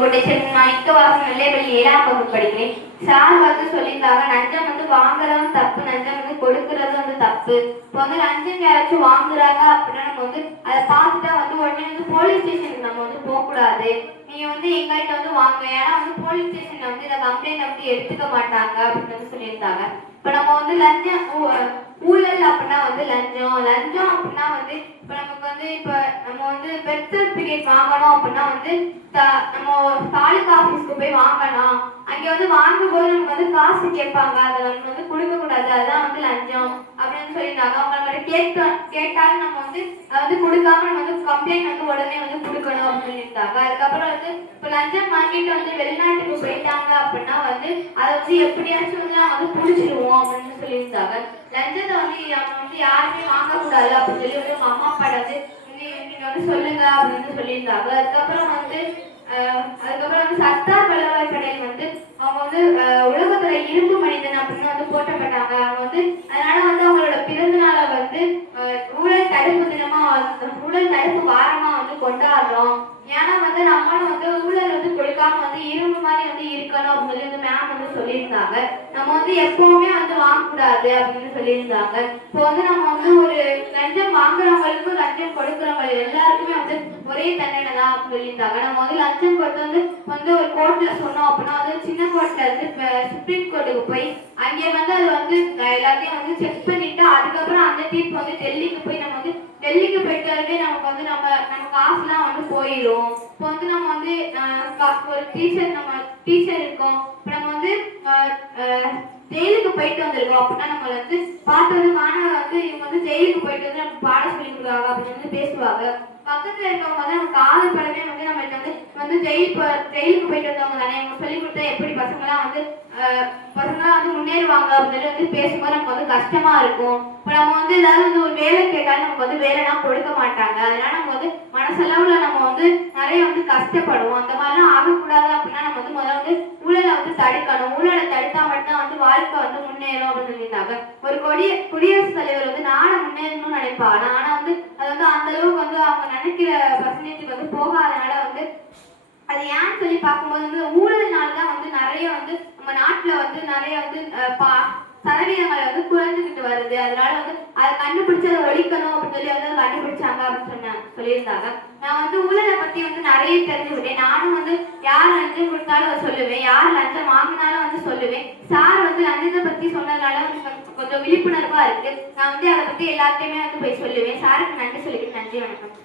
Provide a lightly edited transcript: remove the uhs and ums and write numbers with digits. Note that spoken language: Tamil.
கொட்டேஷன் நான் இக்க வாசம் நிலைப்பள்ளி 7ஆம் வகுப்பு படிக்கிறேன். சார் வந்து சொல்லியிருந்தாங்க, லஞ்சம் வந்து வாங்குறதும் தப்பு, லஞ்சம் வந்து கொடுக்கறது வந்து தப்பு. இப்போ வந்து லஞ்சம் யாராச்சும் வாங்குறாங்க அப்படின்னா நம்ம வந்து அதை பார்த்துட்டா வந்து உடனே வந்து போலீஸ் ஸ்டேஷனுக்கு நம்ம வந்து போகக்கூடாது. நீங்க வந்து எங்கள்கிட்ட வந்து வாங்க, ஏன்னா வந்து போலீஸ் ஸ்டேஷன்ல வந்து இந்த கம்ப்ளைண்ட் வந்து எடுத்துக்க மாட்டாங்க அப்படின்னு வந்து சொல்லியிருந்தாங்க. இப்போ நம்ம வந்து லஞ்சம் ஊழல் அப்படின்னா வந்து லஞ்சம் அப்படின்னா வந்து இப்போ நமக்கு வந்து இப்போ நம்ம வந்து பெர்த் சர்டிஃபிகேட் வாங்கணும் அப்படின்னா வந்து நம்ம தாலுகா ஆஃபீஸ்க்கு போய் வாங்கணும். அங்கே வந்து வாங்கும்போது நமக்கு வந்து காசு கேட்பாங்க, அதை நம்ம வந்து கொடுக்க கூடாது, அதுதான் வந்து லஞ்சம் அப்படின்னு சொல்லியிருந்தாங்க. அவங்க கேட்டாலும் நம்ம வந்து அதை வந்து கொடுக்காம நம்ம வந்து கம்ப்ளைண்ட் வந்து உடனே வந்து கொடுக்கணும் அப்படின்னு சொல்லியிருந்தாங்க. அதுக்கப்புறம் வந்து இப்போ லஞ்சம் வாங்கிட்டு வந்து வெளிநாட்டுக்கு போயிட்டாங்க அப்படின்னா வந்து அதை வந்து எப்படியாச்சும் வந்து நாங்கள் வந்து பிடிச்சிடுவோம் அப்படின்னு சொல்லியிருந்தாங்க. லஞ்சத்தை வந்து நம்ம வந்து யாருமே வாங்கக்கூடாது அப்படின்னு சொல்லி வந்து உங்க அம்மா அப்பாட்ட வந்து நீங்க வந்து சொல்லுங்க அப்படின்னு சொல்லியிருந்தாங்க. அதுக்கப்புறம் வந்து சர்தார் வல்லபாய் பட்டேல் வந்து அவங்க வந்து உலகத்துல இரும்பு மனிதன் அப்படின்னு வந்து போற்றப்பட்டாங்க. அவங்க வந்து அதனால வந்து அவங்களோட பிறந்த நாளை வந்து ஊழல் தடுப்பு தினமா, ஊழல் தடுப்பு வாரமா வந்து கொண்டாடுறோம். ஏன்னா வந்து நம்மளும் வந்து ஊழல் வந்து கொடுக்காம வந்து இரும்பு மாதிரி வந்து இருக்கணும் அப்படின்னு சொல்லி வந்து மேம் வந்து சொல்லியிருந்தாங்க. நம்ம வந்து எப்பவுமே வந்து வாங்கக்கூடாது அப்படின்னு சொல்லியிருந்தாங்க. இப்போ வந்து நம்ம வந்து ஒரு லஞ்சம் வாங்குறவங்களுக்கும் லஞ்சம் கொடுக்குறவங்க எல்லாருக்குமே வந்து ஒரே தண்டனை தான் அப்படின்னு சொல்லியிருந்தாங்க. நம்ம வந்து லஞ்சம் கொடுத்து வந்து ஒரு கோர்ட்ல சொன்னோம் அப்படின்னா வந்து சின்ன கோர்ட்ல இருந்து சுப்ரீம் கோர்ட்டுக்கு போய் அங்கே வந்து அது வந்து எல்லாத்தையும் வந்து செக் பண்ணிட்டு அதுக்கப்புறம் அந்த தீர்ப்பு வந்து டெல்லிக்கு போய் நம்ம வந்து டெல்லிக்கு போயிட்டாலே நமக்கு வந்து நம்ம காசுலாம் வந்து போயிடும். இப்போ வந்து நம்ம வந்து ஒரு டீச்சர் இருக்கோம், இப்போ நம்ம வந்து ஜெயிலுக்கு போயிட்டு வந்திருக்கோம் அப்படின்னா நம்ம வந்து பார்த்தது மாணவர் வந்து இவங்க வந்து ஜெயிலுக்கு போயிட்டு வந்து நமக்கு பாடம் சொல்லி கொடுக்குறாங்க அப்படின்னு வந்து பேசுவாங்க. பக்கத்துல இருக்கவங்க வந்து நமக்கு ஆதரப்படவே வந்து நம்மளுக்கு வந்து ஜெயிலுக்கு போயிட்டு வந்தவங்க தானே, இவங்க சொல்லி கொடுத்தா எப்படி பசங்களாம் வந்து முன்னேறுவாங்க அப்படின்னு வந்து பேசும்போது நமக்கு வந்து கஷ்டமா இருக்கும். இப்போ நம்ம வந்து ஏதாவது வந்து ஒரு வேலை கேட்டாலும் நமக்கு வந்து வேலைலாம் கொடுக்க மாட்டாங்க. அதனால நம்ம வந்து மனசளவுல நம்ம வந்து நிறைய வந்து கஷ்டப்படுவோம். அந்த மாதிரிலாம் ஆகக்கூடாது அப்படின்னா நம்ம வந்து முதல்ல வந்து ஊழலை வந்து தடுக்கணும். ஊழலை தடுத்தா மட்டும்தான் வந்து வாழ்க்கை வந்து முன்னேறும் அப்படின்னு சொல்லியிருந்தாங்க. ஒரு குடியரசுத் தலைவர் வந்து நாடை முன்னேறணும்னு நினைப்பாங்க, ஆனா வந்து அது வந்து அந்த அளவுக்கு வந்து அவங்க நினைக்கிற பர்சன்டேஜுக்கு வந்து போகாதனால வந்து அது ஏன்னு சொல்லி பார்க்கும்போது வந்து ஊழல்னால்தான் வந்து நிறைய வந்து நம்ம நாட்டுல வந்து நிறைய வந்து சதவீதங்களை வந்து குறைஞ்சுக்கிட்டு வருது. அதனால வந்து அதை கண்டுபிடிச்சு அதை ஒழிக்கணும் அப்படின்னு சொல்லி வந்து கண்டுபிடிச்சாங்க அப்படின்னு சொல்லியிருந்தாங்க. நான் வந்து ஊழலை பத்தி வந்து நிறைய தெரிஞ்சுக்கிட்டேன். நானும் வந்து யார் லஞ்சம் கொடுத்தாலும் அதை சொல்லுவேன், யார் லஞ்சம் வாங்கினாலும் வந்து சொல்லுவேன். சார் வந்து லஞ்சத்தை பத்தி சொன்னதுனால கொஞ்சம் விழிப்புணர்வா இருக்கு. நான் வந்து அதை பத்தி எல்லாத்தையுமே வந்து போய் சொல்லுவேன். சாருக்கு நன்றி சொல்லிக்கிட்டு நன்றி, வணக்கம்.